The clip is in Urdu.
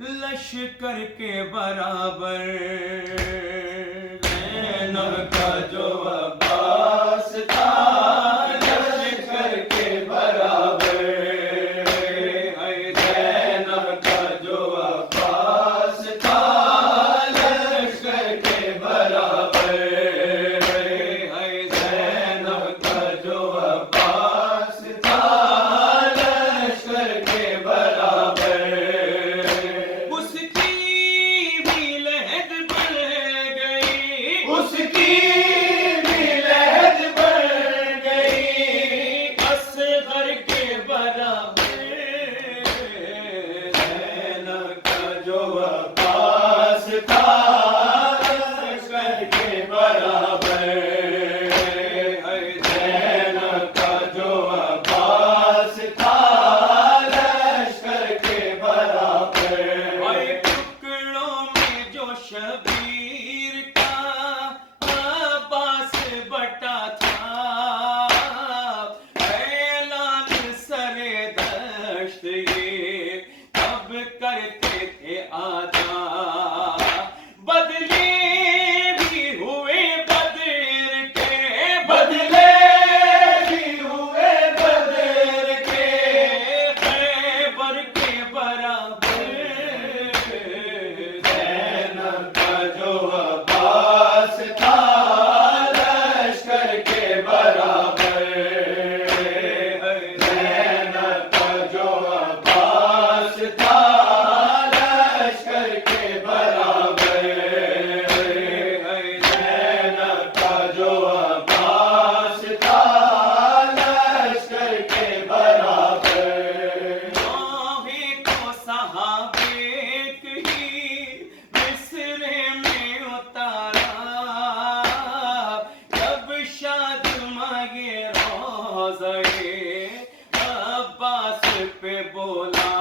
لشکر کے برابر زینب کا جو عباس تھا لشکر کے برابر زینب کا جو عباس تھا لشکر کے برابر زینب کا جو عباس تھا لشکر کے برابر شبیر کا عباس بٹا تھا اعلان سر دشت یہ کب کرتے تھے آدھا بدلے بھی ہوئے بدر کے بدلے بھی ہوئے بدر کے خیبر کے برابر جو عباس تھا لشکر کے برابر زینب کا جو عباس تھا لشکر کے برابر زینب کا جو عباس تھا لشکر کے برابر تو صحابے ہی مصرے میں اتارا جب شاد مانگے روزے عباس پہ بولا